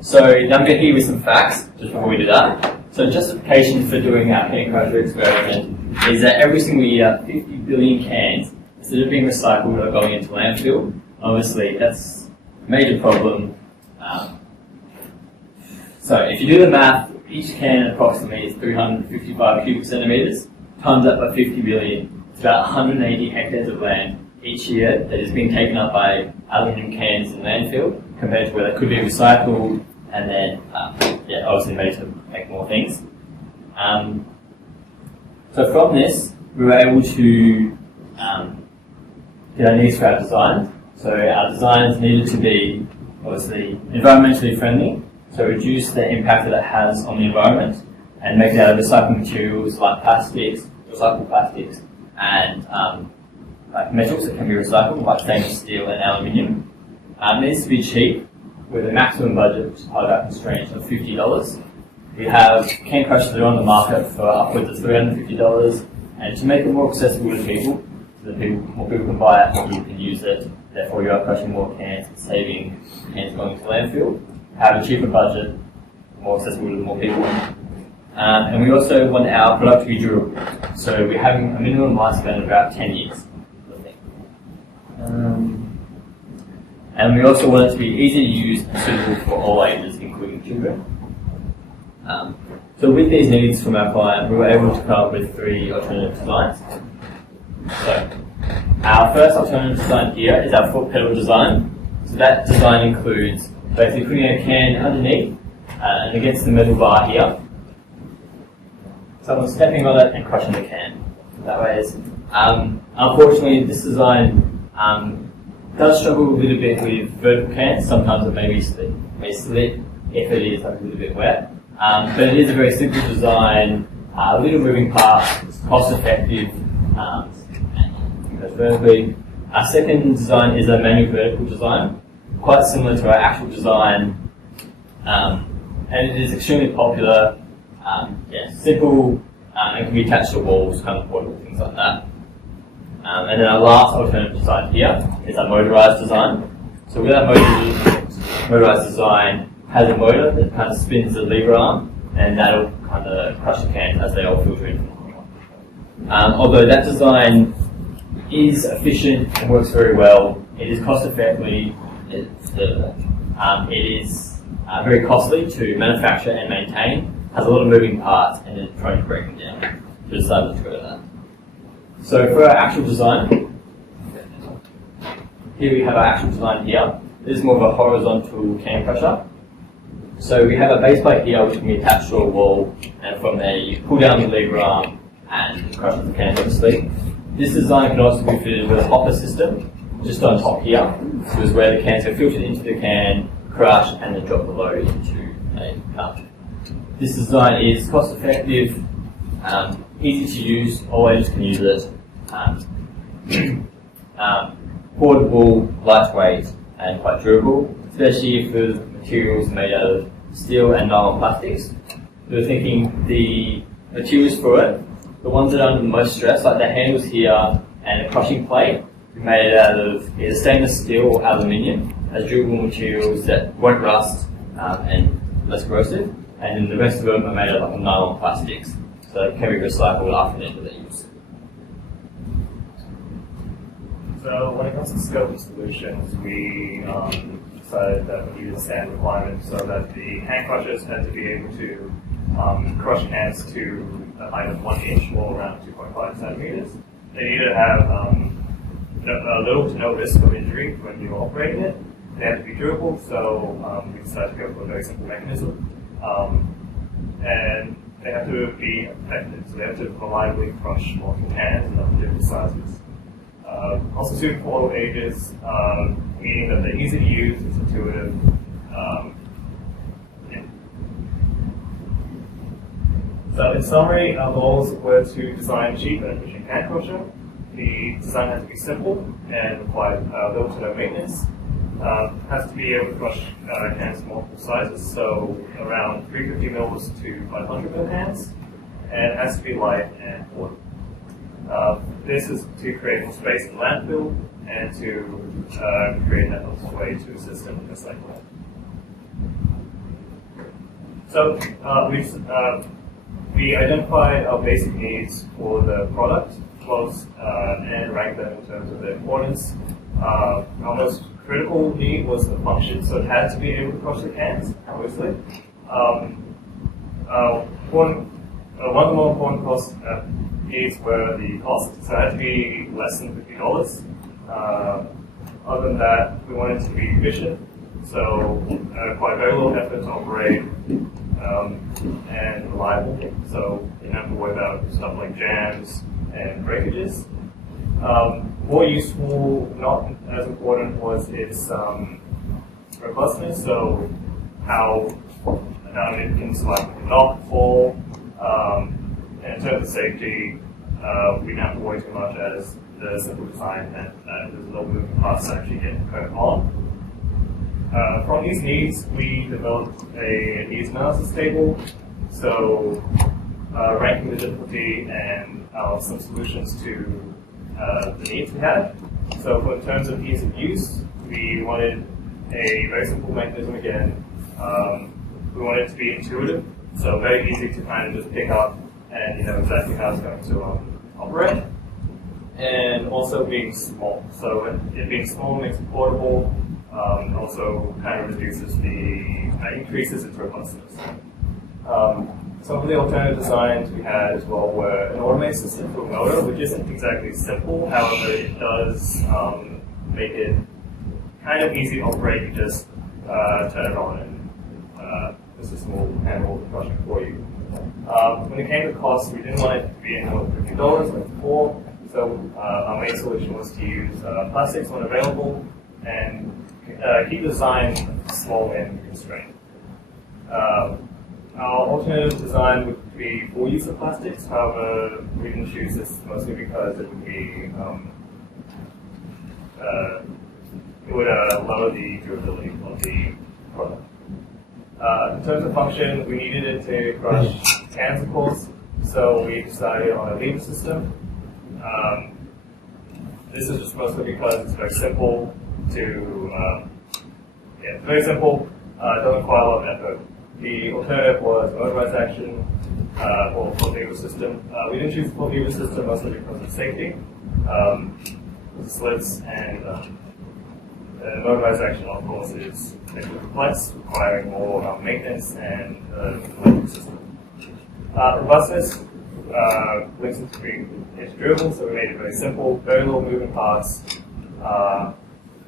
So I'm going to hit you with some facts just before we do that. So justification for doing our can crusher experiment is that every single year 50 billion cans, instead of being recycled, are going into landfill. Obviously that's a major problem. So if you do the math, each can approximately is 355 cubic centimetres, times that by 50 billion, it's about 180 hectares of land each year that is being taken up by aluminium cans in landfill, compared to where they could be recycled and then, obviously made to make more things. So from this, we were able to get our needs for our design. So our designs needed to be obviously environmentally friendly, so reduce the impact that it has on the environment, and make it out of recycled materials like plastics, recycled plastics, and like metals that can be recycled, like stainless steel and aluminium. It needs to be cheap, with a maximum budget, which is part of our constraint, of $50. We have can crushers that are on the market for upwards of $350, and to make it more accessible to people, so that more people can buy it, more people can use it, therefore you are crushing more cans and saving cans going to landfill. Have a cheaper budget, more accessible to more people. And we also want our product to be durable. So we're having a minimum lifespan of about 10 years. And we also want it to be easy to use and suitable for all ages, including children. So with these needs from our client, we were able to come up with 3 alternative designs. So our first alternative design here is our foot pedal design. So that design includes basically putting a can underneath and against the metal bar here. Someone stepping on it and crushing the can. That way is, unfortunately, this design does struggle a little bit with vertical cans. Sometimes it may slip if it is like a little bit wet. But it is a very simple design, little moving parts, it's cost effective, and goes vertically. Our second design is a manual vertical design, quite similar to our actual design, and it is extremely popular, simple, and can be attached to walls, kind of portable, things like that. And then our last alternative design here is our motorized design. So with our motorized design, has a motor that kind of spins the lever arm, and that'll kind of crush the cans as they all filter in. Although that design is efficient and works very well, it is cost effective. It is very costly to manufacture and maintain, has a lot of moving parts, and is prone to breaking down. So decided to go to that. So for our actual design, here we have our actual design here. This is more of a horizontal can crusher. So we have a base plate here which can be attached to a wall, and from there you pull down the lever arm and crush the can obviously. This design can also be fitted with a hopper system just on top here. So this is where the cans are filtered into the can, crush, and then drop the load into a cup. This design is cost effective, easy to use, all ages can use it, portable, lightweight, and quite durable, especially if the materials made out of steel and nylon plastics. We're thinking the materials for it, the ones that are under the most stress, like the handles here and the crushing plate, we made it out of either stainless steel or aluminium as durable materials that won't rust and less corrosive. And then the rest of them are made out of nylon plastics, so they can be recycled after the end of their use. So when it comes to scope and solutions, we decided that we needed a standard requirement so that the hand crushers had to be able to crush cans to a height of 1 inch or around 2.5 centimeters. They needed to have little to no risk of injury when you're operating it. They have to be durable, so we decided to go for a very simple mechanism. And they have to be effective, so they have to reliably crush multiple cans and of different sizes. Also suited for all ages, meaning that they're easy to use, it's intuitive. So in summary, our goals were to design a cheap and efficient can crusher. The design has to be simple and require little to no maintenance. Has to be able to crush cans of multiple sizes, so around 350 mils to 500 mil cans, and has to be light and portable. This is to create more space in landfill and to create networks way to assist in recycling. So we identified our basic needs for the product, and ranked them in terms of their importance. Our most critical need was the function, so it had to be able to crush the cans, obviously. One of the more important needs were the cost, so it had to be less than $50. Other than that, we wanted it to be efficient, so required very little effort to operate, and reliable, so you didn't have to worry about stuff like jams and breakages. More useful, not as important, was its robustness, so how it can survive a knock, fall. And in terms of safety, we didn't have to worry too much as the simple design meant that there's no moving parts to actually get turned on. From these needs, we developed a needs analysis table, so ranking the difficulty and some solutions to the needs we had. So in terms of ease of use, we wanted a very simple mechanism again. We wanted it to be intuitive, so very easy to kind of just pick up and you know exactly how it's going to operate. And also being small. So it being small makes it portable, also kind of reduces increases its robustness. Some of the alternative designs we had as well were an automated system for a motor, which isn't exactly simple, however it does make it kind of easy to operate. You just turn it on and the system will handle the crushing for you. When it came to cost, we didn't want it to be any more than $50 like before, so our main solution was to use plastics when available and keep the design small and constrained. Our alternative design would be full use of plastics, however, we didn't choose this mostly because it would be lower the durability of the product. In terms of function, we needed it to crush cans, of course, so we decided on a lever system. This is just mostly because it's very simple very simple, doesn't require a lot of effort. The alternative was motorized action or full lever system. We didn't choose the full lever system mostly because of safety, the slits, and motorized action, of course, is complex, requiring more maintenance and electric system. Robustness links into being durable, so we made it very simple, very little moving parts.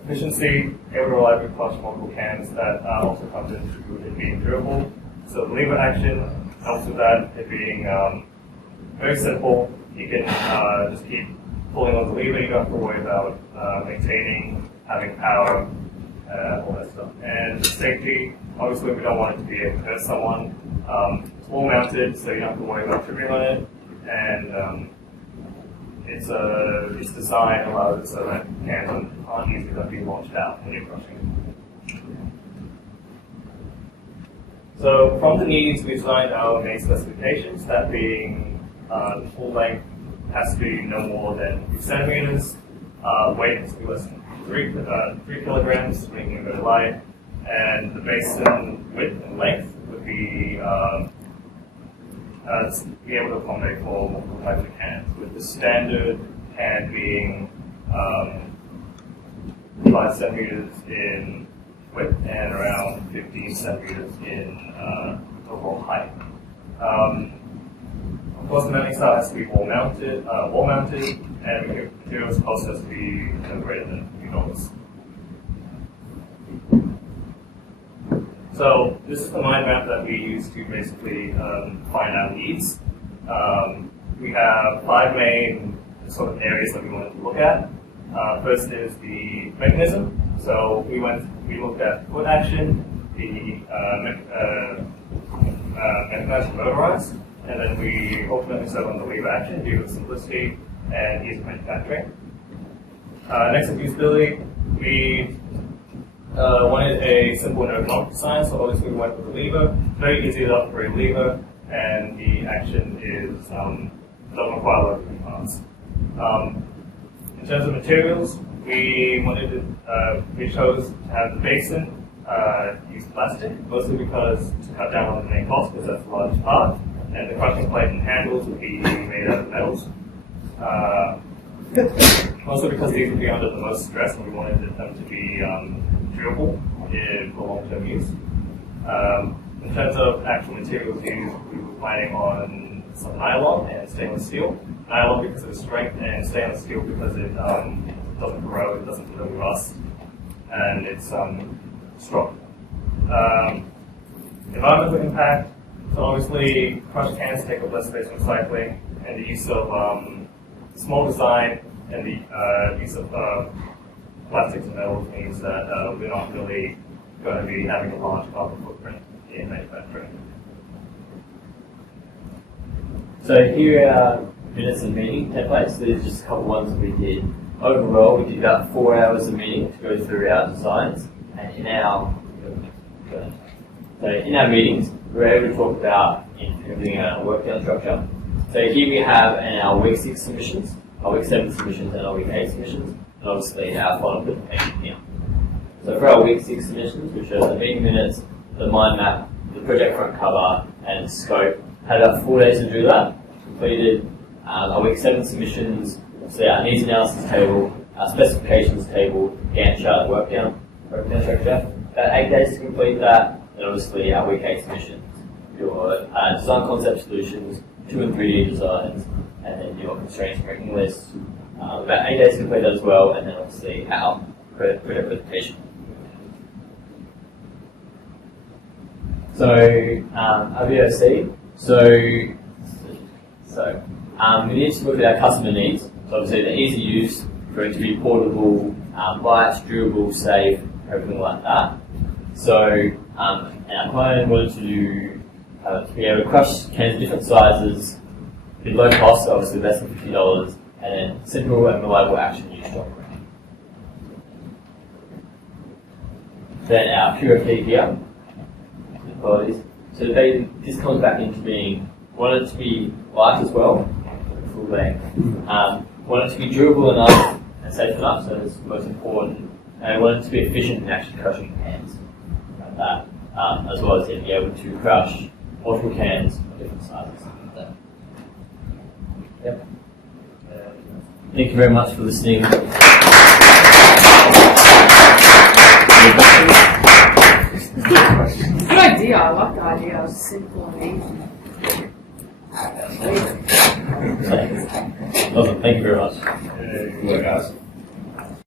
Efficiency, able to reliably crush multiple cans, that also comes into it being durable. So the lever action helps with that, it being very simple. You can just keep pulling on the lever, you don't have to worry about maintaining, having power, all that stuff. And safety, obviously we don't want it to be able to hurt someone. It's wall mounted, so you don't have to worry about tripping on it. And its design allows it so that cans aren't easily going to be launched out when you're crushing. So from the needs, we designed our main specifications, that being the full length has to be no more than 3 centimeters, weight has to be less than 3 kilograms, making it very light, and the basin width and length would be able to accommodate for multiple types of cans, with the standard can being 5 centimeters in width and around 15 centimeters in overall height. Of course, the mounting style has to be wall mounted, and the materials cost has to be no greater than $2. So this is the mind map that we use to basically find our needs. We have 5 main sort of areas that we wanted to look at. First is the mechanism. So we looked at foot action, the mechanized motorized, and then we ultimately settled on the lever action due to simplicity and ease of manufacturing. Next is usability. We wanted a simple and ergonomic design, so obviously we went with the lever. Very easy to operate lever, and the action is doesn't require a lot of moving parts. In terms of materials, we chose to have the basin use plastic, mostly because to cut down on the main cost, because that's the largest part, and the crushing plate and handles would be made out of metals. Also because these would be under the most stress, and we wanted them to be durable for long-term use. In terms of actual materials used, we were planning on some nylon and stainless steel. Nylon because of its strength, and stainless steel because it doesn't corrode, it doesn't really rust, and it's strong. Environmental impact. So obviously, crushed cans take up less space when recycling, and the use of small design and the use of plastics and metals means that we're not really going to be having a large carbon footprint in manufacturing. So here are minutes and meeting templates. These are just a couple ones that we did. Overall, we did about 4 hours of meeting to go through our designs, and in our meetings, we were able to talk about improving our workdown structure. So here we have our week 6 submissions, our week 7 submissions, and our week 8 submissions, and obviously our final presentation here. So for our week 6 submissions, which are the meeting minutes, the mind map, the project front cover, and scope, had about 4 days to do that. Completed our week 7 submissions, so our needs analysis table, our specifications table, Gantt chart, workdown structure. About 8 days to complete that, and obviously our week 8 submissions. Your design concept solutions, 2 and 3D designs, and then your constraints ranking list. About 8 days to complete that as well, and then obviously our project presentation. So our VOC. We need to look at our customer needs. So obviously the easy use, for it to be portable, light, durable, safe, everything like that. So our client wanted to be able to crush cans of different sizes, with low cost, obviously less than $50, and then simple and reliable action use to operate. Then our QFP here, the qualities. So this comes back into being, wanted to be light as well, full length. Wanted to be durable enough and safe enough, so that's the most important. And wanted to be efficient in actually crushing cans, like that, as well as be able to crush multiple cans of different sizes. Like that. Yep. Thank you very much for listening. Good idea. I like the idea. It was simple and easy. Awesome. Thank you very much. Hey, guys.